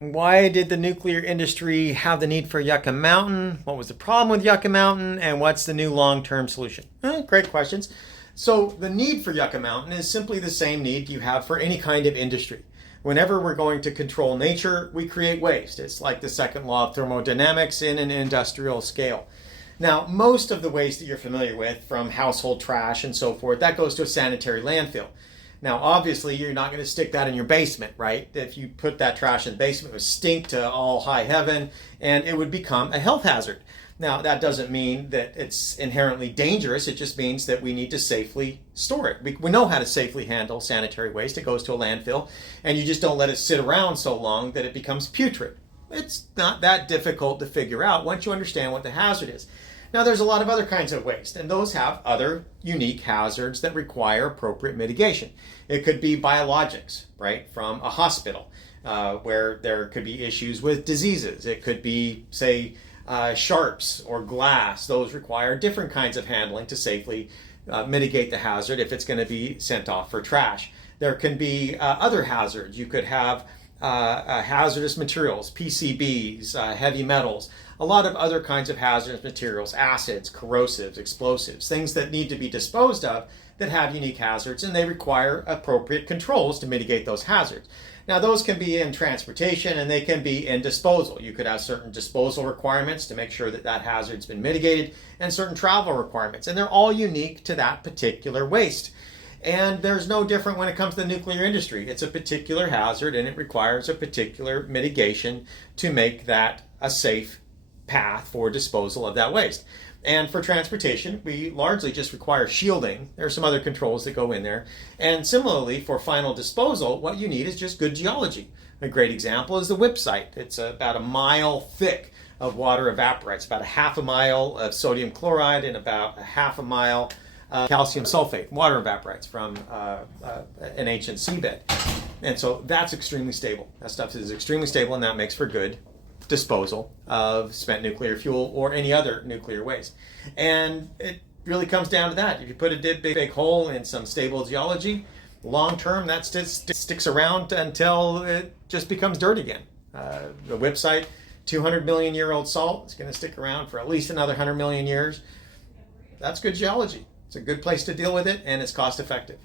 Why did the nuclear industry have the need for Yucca Mountain? What was the problem with Yucca Mountain? And what's the new long-term solution? Great questions. So the need for Yucca Mountain is simply the same need you have for any kind of industry. Whenever we're going to control nature, we create waste. It's like the second law of thermodynamics in an industrial scale. Now, most of the waste that you're familiar with, from household trash and so forth, that goes to a sanitary landfill. Now, obviously, you're not going to stick that in your basement, right? If you put that trash in the basement, it would stink to all high heaven and it would become a health hazard. Now, that doesn't mean that it's inherently dangerous. It just means that we need to safely store it. We know how to safely handle sanitary waste. It goes to a landfill, and you just don't let it sit around so long that it becomes putrid. It's not that difficult to figure out once you understand what the hazard is. Now, there's a lot of other kinds of waste, and those have other unique hazards that require appropriate mitigation. It could be biologics, right, from a hospital, where there could be issues with diseases. It could be, say, sharps or glass. Those require different kinds of handling to safely mitigate the hazard if it's going to be sent off for trash. There can be other hazards. You could have hazardous materials, PCBs, heavy metals, a lot of other kinds of hazardous materials, acids, corrosives, explosives, things that need to be disposed of that have unique hazards, and they require appropriate controls to mitigate those hazards. Now, those can be in transportation and they can be in disposal. You could have certain disposal requirements to make sure that that hazard's been mitigated, and certain travel requirements, and they're all unique to that particular waste. And there's no different when it comes to the nuclear industry. It's a particular hazard and it requires a particular mitigation to make that a safe path for disposal of that waste. And for transportation, we largely just require shielding. There are some other controls that go in there. And similarly, for final disposal, what you need is just good geology. A great example is the WIPP site. It's about a mile thick of water evaporites, about a half a mile of sodium chloride and about a half a mile calcium sulfate. Water evaporites from an ancient seabed. And so that's extremely stable. That stuff is extremely stable, and that makes for good disposal of spent nuclear fuel or any other nuclear waste. And it really comes down to that. If you put a big hole in some stable geology, long term that sticks around until it just becomes dirt again. The WIPP site, 200 million year old salt, it's going to stick around for at least another 100 million years. That's good geology. It's a good place to deal with it, and it's cost effective.